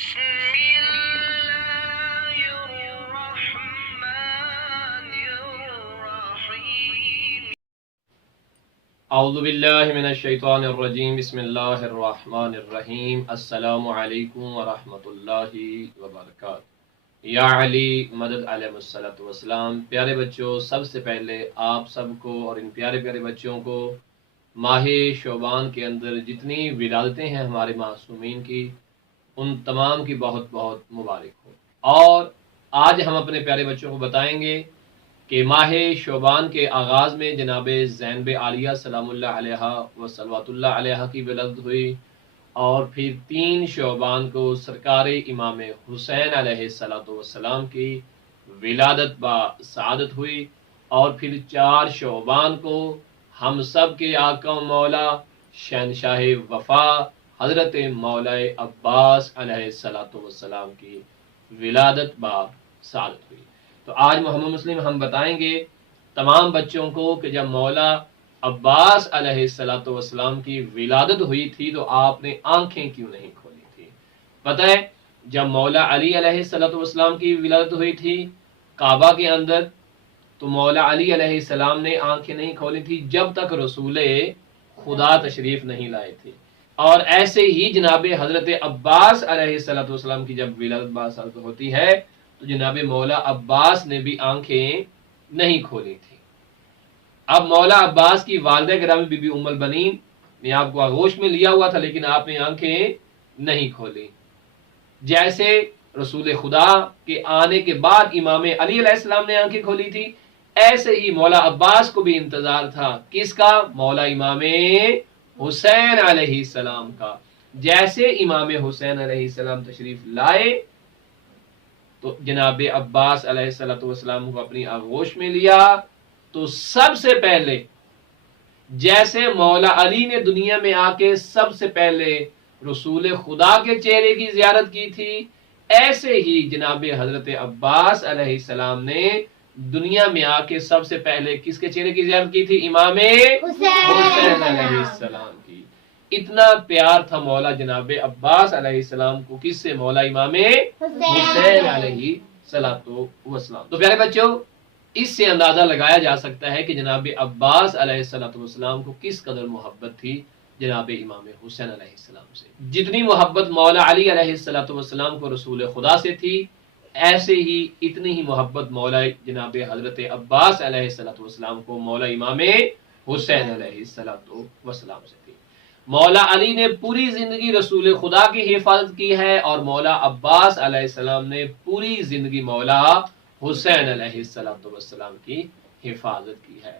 بسم الله الرحمن الرحيم. اعوذ باللہ من الشیطان الرجیم بسم اللہ الرحمن الرحیم السلام علیکم ورحمۃ اللہ وبرکاتہ۔ یا علی مدد علیہ الصلوۃ والسلام۔ پیارے بچوں، سب سے پہلے آپ سب کو اور ان پیارے پیارے بچوں کو ماہ شعبان کے اندر جتنی ولادتیں ہیں ہمارے معصومین کی، ان تمام کی بہت بہت مبارک ہو۔ اور آج ہم اپنے پیارے بچوں کو بتائیں گے کہ ماہ شعبان کے آغاز میں جناب زینب عالیہ سلام اللہ علیہ و صلوات اللہ علیہ کی ولادت ہوئی، اور پھر 3 شعبان کو سرکار امام حسین علیہ السلام کی ولادت با سعادت ہوئی، اور پھر 4 شعبان کو ہم سب کے آقا و مولا شہنشاہ وفا حضرت مولا عباس علیہ السلام کی ولادت با سعادت ہوئی۔ تو آج محمد مسلم ہم بتائیں گے تمام بچوں کو کہ جب مولا عباس علیہ السلام کی ولادت ہوئی تھی تو آپ نے آنکھیں کیوں نہیں کھولی تھی؟ پتہ ہے جب مولا علی علیہ السلام کی ولادت ہوئی تھی کعبہ کے اندر، تو مولا علی علیہ السلام نے آنکھیں نہیں کھولی تھی جب تک رسول خدا تشریف نہیں لائے تھے۔ اور ایسے ہی جناب حضرت عباس علیہ السلام کی جب ولادت باسعادت ہوتی ہے تو جناب مولا عباس نے بھی آنکھیں نہیں کھولی تھی۔ اب مولا عباس کی والدہ گرامی بی بی ام البنین نے آپ کو آغوش میں لیا ہوا تھا، لیکن آپ نے آنکھیں نہیں کھولی۔ جیسے رسول خدا کے آنے کے بعد امام علی علیہ السلام نے آنکھیں کھولی تھی، ایسے ہی مولا عباس کو بھی انتظار تھا کس کا؟ مولا امام حسین علیہ السلام کا۔ جیسے امام حسین علیہ السلام تشریف لائے تو جناب عباس علیہ السلام کو اپنی آغوش میں لیا، تو سب سے پہلے جیسے مولا علی نے دنیا میں آ کے سب سے پہلے رسول خدا کے چہرے کی زیارت کی تھی، ایسے ہی جناب حضرت عباس علیہ السلام نے دنیا میں آ کے سب سے پہلے کس کے چہرے کی زیارت کی تھی؟ امام حسین علیہ السلام کی۔ اتنا پیار تھا مولا جناب عباس علیہ السلام کو کس سے؟ مولا امام حسین علیہ السلام۔ تو پیارے بچوں، اس سے اندازہ لگایا جا سکتا ہے کہ جناب عباس علیہ السلام کو کس قدر محبت تھی جناب امام حسین علیہ السلام سے۔ جتنی محبت مولا علی علیہ السلام کو رسول خدا سے تھی، ایسے ہی اتنی ہی محبت مولا جناب حضرت عباس علیہ السلام کو مولا امام حسین علیہ السلام سے تھی۔ مولا علی نے پوری زندگی رسول خدا کی حفاظت کی ہے، اور مولا عباس علیہ السلام نے پوری زندگی مولا حسین علیہ السلام کی حفاظت کی ہے۔